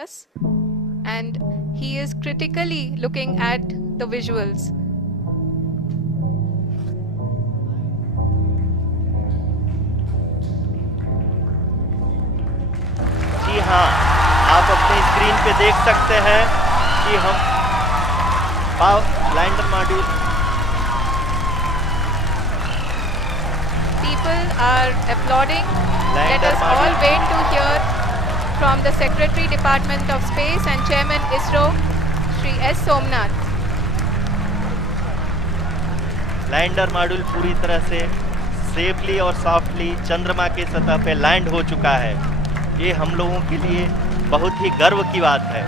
us, and he is critically looking at the visuals. जी हाँ, आप अपने स्क्रीन पे देख सकते हैं कि हम lander module People are applauding. Let Lander us module. all wait to hear from the Secretary Department of Space and Chairman ISRO, Shri S. Somnath. Lander module पूरी तरह से सेफली और सॉफ्टली चंद्रमा की सतह पे लैंड हो चुका है। ये हम लोगों के लिए बहुत ही गर्व की बात है।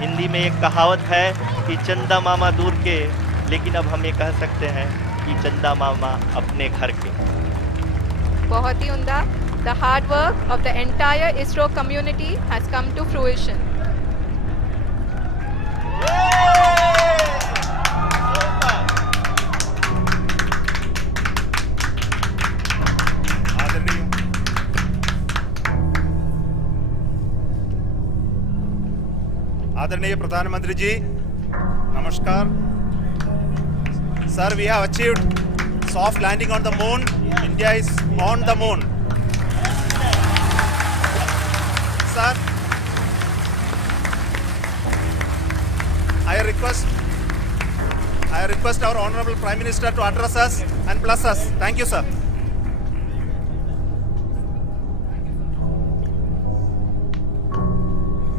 हिंदी में एक कहावत है कि चंदा मामा दूर के, लेकिन अब हम ये कह सकते हैं कि चंदा मामा अपने घर के। बहुत ही उम्दा. The hard work of the entire ISRO community has come to fruition. आदरणीय प्रधानमंत्री जी, नमस्कार sir. We have achieved soft landing on the moon. India is on the moon. Sir, I request our Honorable Prime Minister to address us and bless us. Thank you, sir.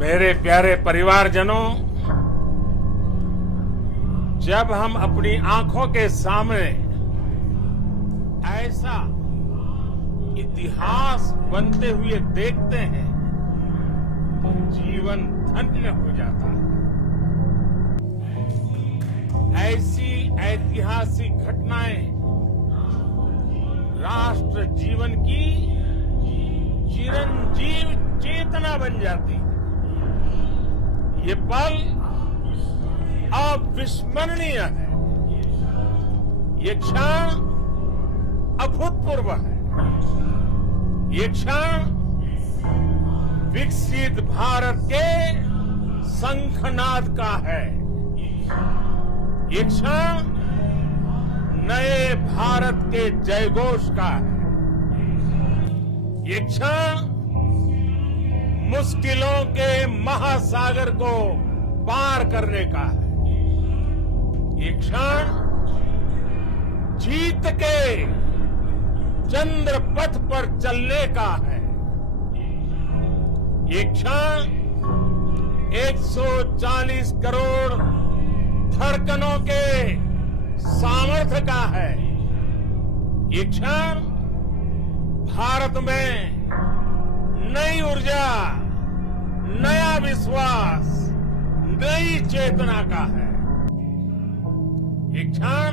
मेरे प्यारे परिवारजनों, जब हम अपनी आंखों के सामने ऐसा इतिहास बनते हुए देखते हैं तो जीवन धन्य हो जाता है। ऐसी ऐतिहासिक घटनाएं राष्ट्र जीवन की चिरंजीव चेतना बन जाती है। ये पल अविस्मरणीय है। ये क्षण अभूतपूर्व है। ये क्षण विकसित भारत के शंखनाद का है। ये क्षण नए भारत के जयघोष का है। ये क्षण मुश्किलों के महासागर को पार करने का है। ये क्षण जीत के चंद्र पथ पर चलने का है। ये क्षण 140 करोड़ धड़कनों के सामर्थ्य का है। ये क्षण भारत में नई ऊर्जा, नया विश्वास, नई चेतना का है। ये क्षण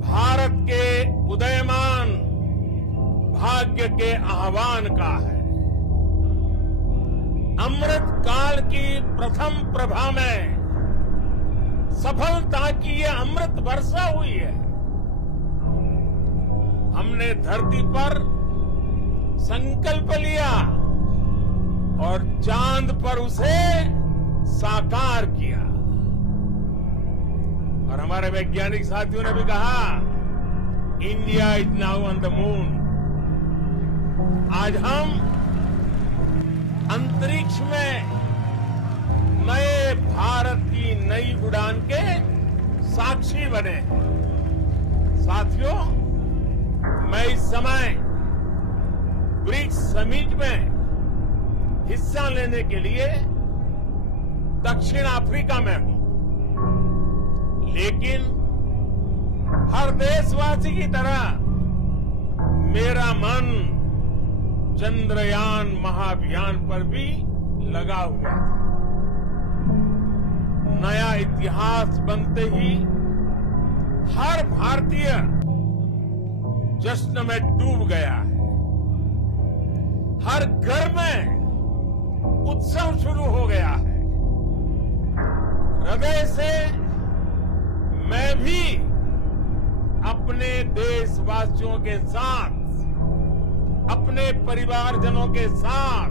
भारत के उदयमान भाग्य के आह्वान का है। अमृत काल की प्रथम प्रभा में सफलता की ये अमृत वर्षा हुई है। हमने धरती पर संकल्प लिया और चांद पर उसे साकार किया। और हमारे वैज्ञानिक साथियों ने भी कहा, India is now on the moon. आज हम अंतरिक्ष में नए भारत की नई उड़ान के साक्षी बने हैं। साथियों, मैं इस समय ब्रिक्स समिट में हिस्सा लेने के लिए दक्षिण अफ्रीका में हूं, लेकिन हर देशवासी की तरह मेरा मन चंद्रयान महाअभियान पर भी लगा हुआ था। नया इतिहास बनते ही हर भारतीय जश्न में डूब गया है। हर घर में उत्सव शुरू हो गया है। हृदय से मैं भी अपने देशवासियों के साथ, अपने परिवारजनों के साथ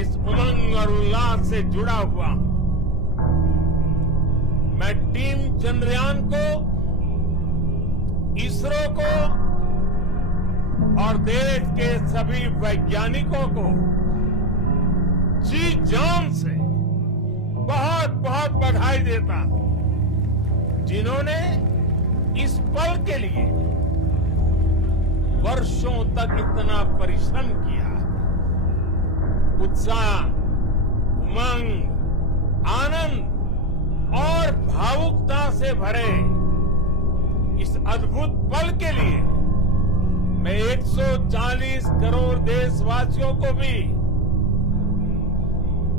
इस उमंग और उल्लास से जुड़ा हुआ हूं। मैं टीम चंद्रयान को, इसरो को और देश के सभी वैज्ञानिकों को जी जान से बहुत बहुत बधाई देता हूं, जिन्होंने इस पल के लिए वर्षों तक इतना परिश्रम किया। उत्साह, उमंग, आनंद और भावुकता से भरे इस अद्भुत पल के लिए मैं 140 करोड़ देशवासियों को भी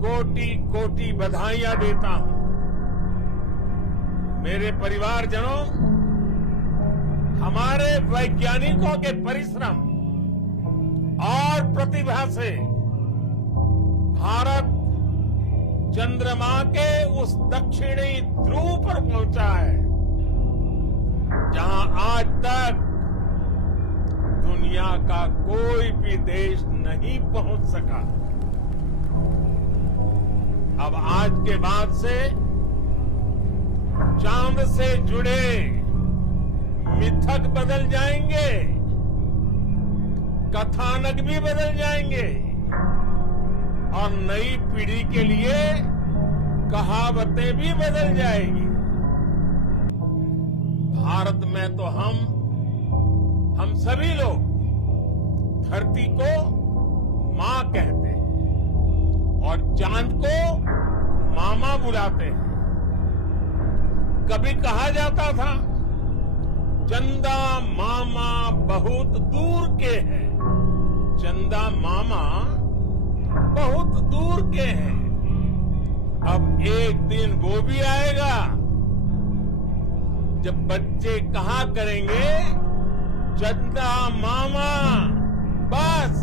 कोटि कोटि बधाइयां देता हूं। मेरे परिवारजनों, हमारे वैज्ञानिकों के परिश्रम और प्रतिभा से भारत चंद्रमा के उस दक्षिणी ध्रुव पर पहुंचा है, जहां आज तक दुनिया का कोई भी देश नहीं पहुंच सका। अब आज के बाद से चांद से जुड़े मिथक बदल जाएंगे, कथानक भी बदल जाएंगे और नई पीढ़ी के लिए कहावतें भी बदल जाएगी। भारत में तो हम सभी लोग धरती को मां कहते हैं और चांद को मामा बुलाते हैं। कभी कहा जाता था, चंदा मामा बहुत दूर के हैं। चंदा मामा बहुत दूर के हैं। अब एक दिन वो भी आएगा जब बच्चे कहा करेंगे, चंदा मामा बस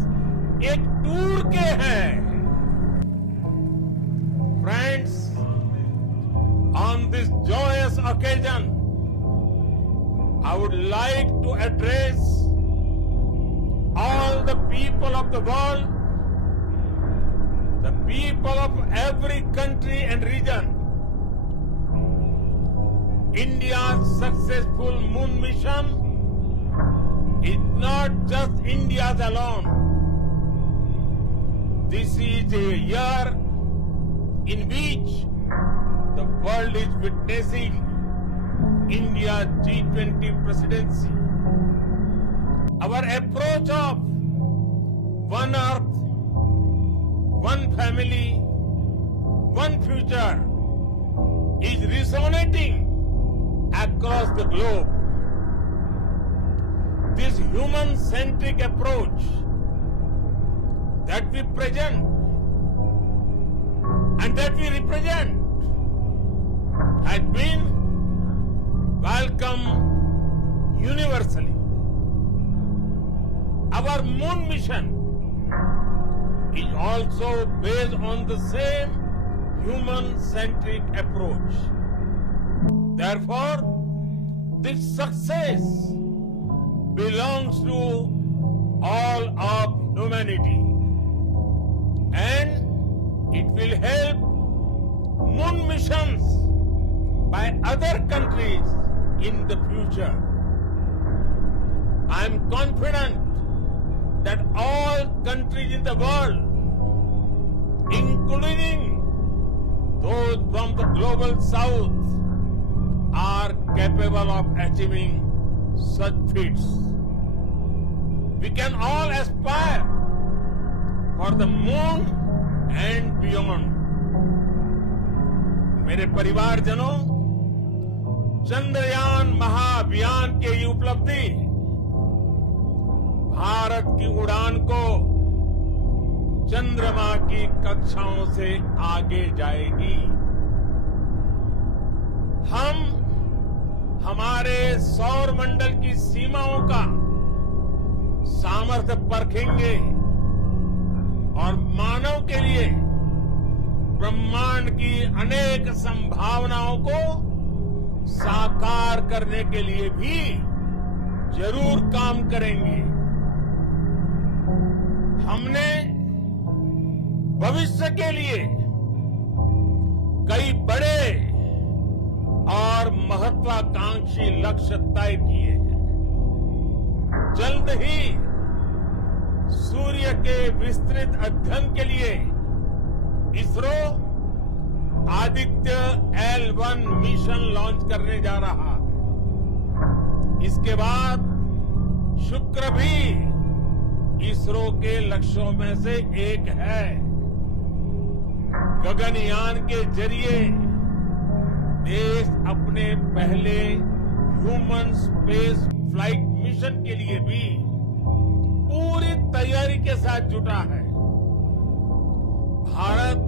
एक टूर के हैं। Friends, on this joyous occasion, I would like to address all the people of the world, the people of every country and region. India's successful moon mission is not just India's alone. This is a year in which the world is witnessing India's G20 presidency. Our approach of one earth, one family, one future is resonating across the globe. This human-centric approach that we present and that we represent has been welcomed universally. Our moon mission is also based on the same human-centric approach. Therefore, this success belongs to all of humanity, and it will help moon missions by other countries in the future. I am confident that all countries in the world, including those from the global south, are capable of achieving such feats. We can all aspire for the moon and beyond. मेरे परिवारजनों, चंद्रयान महाअभियान के ये उपलब्धि भारत की उड़ान को चंद्रमा की कक्षाओं से आगे जाएगी। हम हमारे सौर मंडल की सीमाओं का सामर्थ्य परखेंगे और मानव के लिए ब्रह्मांड की अनेक संभावनाओं को साकार करने के लिए भी जरूर काम करेंगे। हमने भविष्य के लिए कई बड़े और महत्वाकांक्षी लक्ष्य तय किए हैं। जल्द ही सूर्य के विस्तृत अध्ययन के लिए ISRO Aditya L1 mission launch करने जा रहा है। इसके बाद शुक्र भी इसरो के लक्ष्यों में से एक है। गगनयान के जरिए देश अपने पहले ह्यूमन स्पेस फ्लाइट मिशन के लिए भी पूरी तैयारी के साथ जुटा है। भारत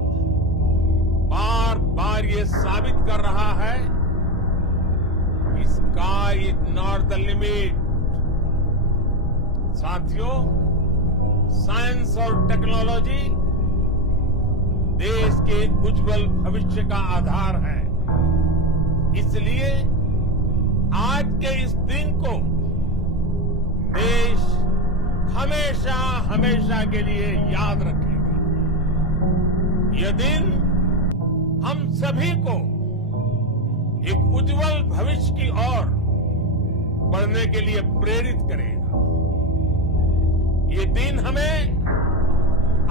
बार बार ये साबित कर रहा है कि sky is not the limit. साथियों, साइंस और टेक्नोलॉजी देश के उज्जवल भविष्य का आधार है। इसलिए आज के इस दिन को देश हमेशा हमेशा के लिए याद रखेगा। यह दिन हम सभी को एक उज्जवल भविष्य की ओर बढ़ने के लिए प्रेरित करेगा। ये दिन हमें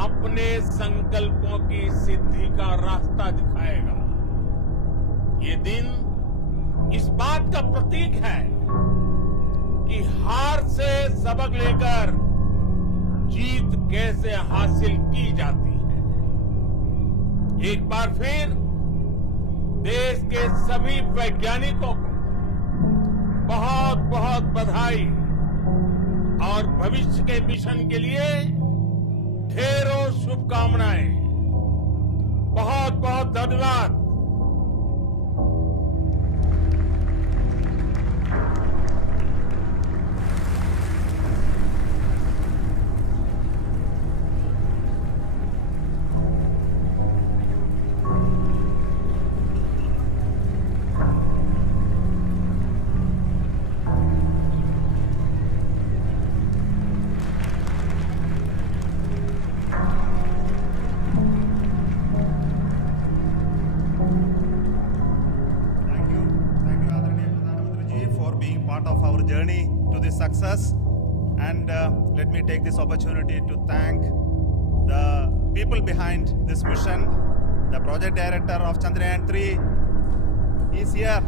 अपने संकल्पों की सिद्धि का रास्ता दिखाएगा। ये दिन इस बात का प्रतीक है कि हार से सबक लेकर जीत कैसे हासिल की जाती है। एक बार फिर देश के सभी वैज्ञानिकों को बहुत बहुत बधाई और भविष्य के मिशन के लिए ढेरों शुभकामनाएं। बहुत बहुत धन्यवाद। Part of our journey to this success, and let me take this opportunity to thank the people behind this mission. The project director of Chandrayaan 3 is here,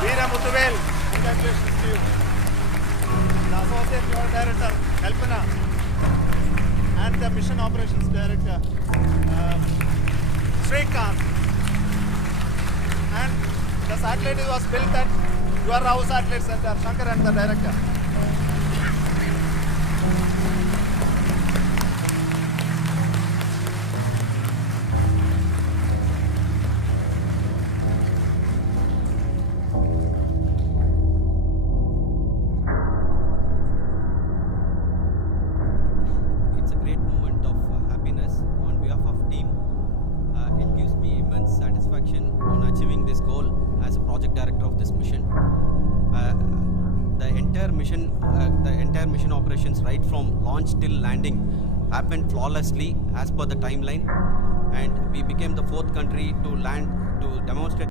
Veera Muthuvel. Congratulations to you. The associate project director Kalpana and the mission operations director Srikanth. And the satellite was built at Your House Satellite Center, Shankar and the director. It's a great moment of happiness on behalf of team. It gives me immense satisfaction on achieving this goal as a project director of this mission. The entire mission operations right from launch till landing happened flawlessly as per the timeline, and we became the 4th country to land to demonstrate